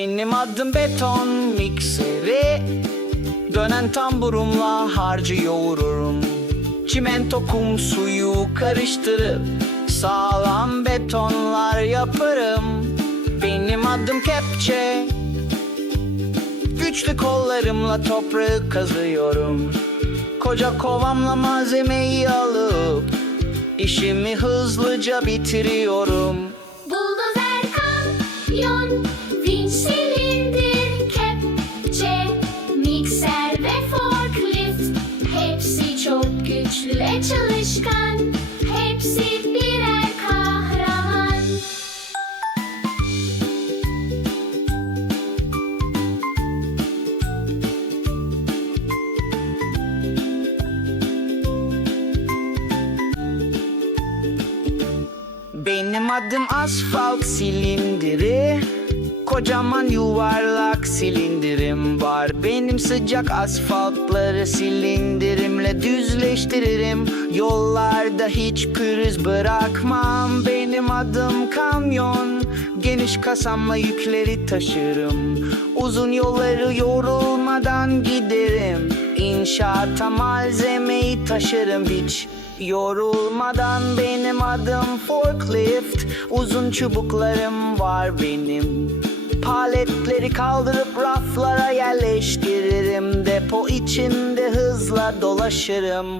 Benim adım beton mikseri. Dönen tamburumla harcı yoğururum. Çimento kum suyu karıştırıp Sağlam betonlar yaparım. Benim adım kepçe. Güçlü kollarımla toprağı kazıyorum. Koca kovamla malzemeyi alıp işimi hızlıca bitiriyorum. Buldozer, kamyon, silindir, kepçe, mikser ve forklift. Hepsi çok güçlü ve çalışkan. Hepsi birer kahraman. Benim adım asfalt silindiri Kocaman yuvarlak silindirim var. Benim sıcak asfaltları silindirimle düzleştiririm. Yollarda hiç pürüz bırakmam. Benim adım kamyon. Geniş kasamla yükleri taşırım. Uzun yolları yorulmadan giderim. İnşaata malzemeyi taşırım. Hiç Yorulmadan benim adım forklift. Uzun çubuklarım var benim Paletleri kaldırıp raflara yerleştiririm. Depo içinde hızla dolaşırım